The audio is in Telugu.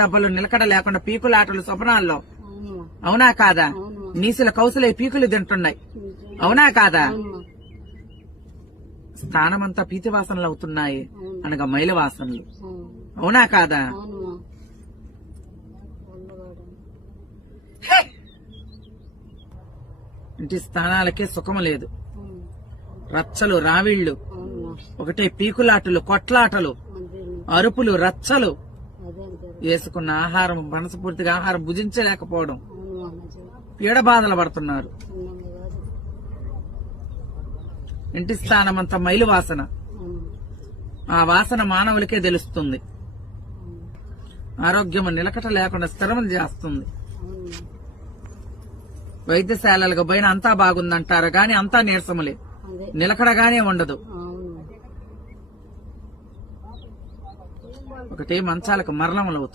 దెబ్బలు నిలకడ లేకుండా పీకులాటలు స్వప్నాల్లో, అవునా కాదా? నీసుల కౌసులే పీకులు తింటున్నాయి, అవునా కాదా? స్థానమంతా పీతి వాసనలు అవుతున్నాయి అనగా మైల వాసనలు, అవునా కాదా? ఇంటి స్థానాలకే సుఖం లేదు. రచ్చలు రావిళ్లు, ఒకటే పీకులాటలు, కొట్లాటలు, అరుపులు, రచ్చలు. వేసుకున్న ఆహారం, మనస్ఫూర్తిగా ఆహారం భుజించలేకపోవడం, పీడ బాధలు పడుతున్నారు. ఇంటి స్థానం అంతా మైలు వాసన. ఆ వాసన మానవులకే తెలుస్తుంది. ఆరోగ్యం నిలకట లేకుండా స్థిరం చేస్తుంది. వైద్యశాలలకు పోయిన అంతా బాగుందంటారు గాని అంతా నీరసములే, నిలకడగానే ఉండదు. ఒకటే మంచాలకు మరణములు అవుతుంది.